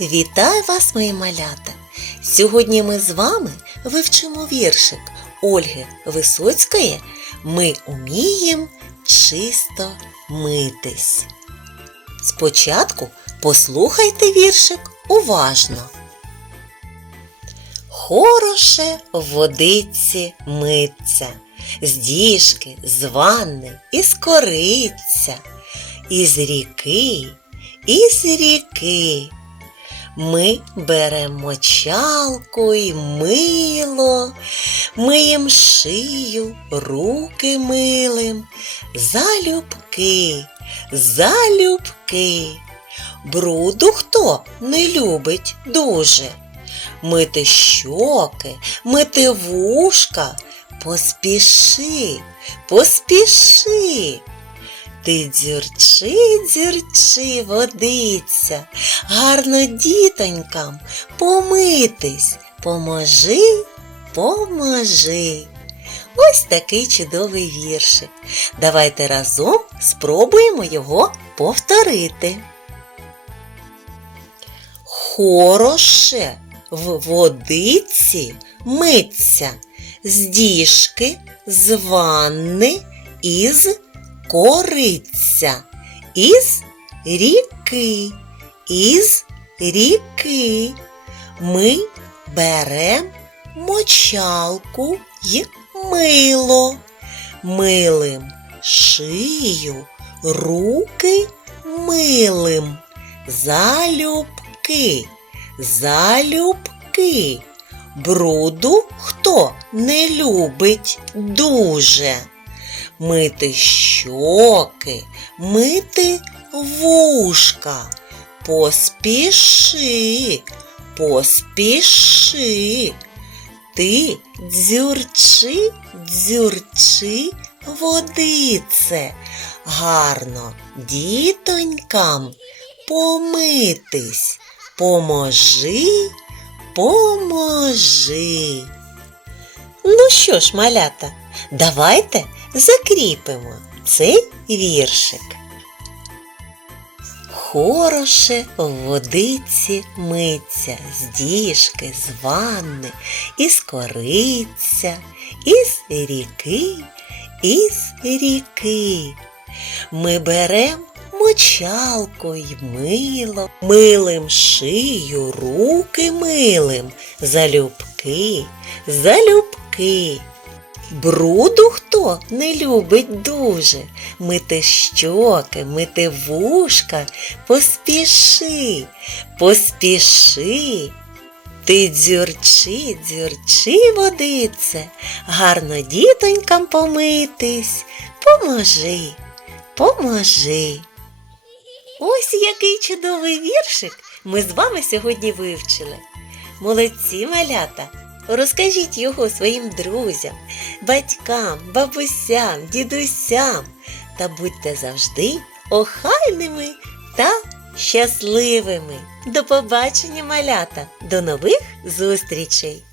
Вітаю вас, мої малята! Сьогодні ми з вами вивчимо віршик Ольги Висоцької Ми умієм чисто митись. Спочатку послухайте віршик уважно. Хороше в водиці миться, з діжки, з ванни, із кориця, із ріки, із ріки. Ми беремо мочалку й мило, миєм шию, руки милим, залюбки, залюбки. Бруду хто не любить дуже. Мити щоки, мити вушка, поспіши, поспіши. Ти дзюрчи, дзюрчи, водиця, гарно дітонькам помитись, поможи, поможи. Ось такий чудовий віршик. Давайте разом спробуємо його повторити. Хороше в водиці миться з діжки, з ванни із кориця, із ріки, із ріки. Ми берем мочалку й мило, милим шию, руки милим, залюбки, залюбки. Бруду хто не любить дуже мити щоки, мити вушка. Поспіши, поспіши. Ти дзюрчи, дзюрчи, водице. Гарно дітонькам помитись. Поможи, поможи. Ну що ж, малята, давайте закріпимо цей віршик. Хороше в водиці миться, з діжки, з ванни, із кориця, із ріки, із ріки. Ми берем мочалку й мило, милим шию, руки милим, залюбки, залюбки. Бруду хто не любить дуже, мити щоки, мити вушка, поспіши, поспіши. Ти дзюрчи, дзюрчи, водице, гарно дітонькам помитись, поможи, поможи. Ось який чудовий віршик ми з вами сьогодні вивчили. Молодці малята! Розкажіть його своїм друзям, батькам, бабусям, дідусям та будьте завжди охайними та щасливими. До побачення, малята! До нових зустрічей!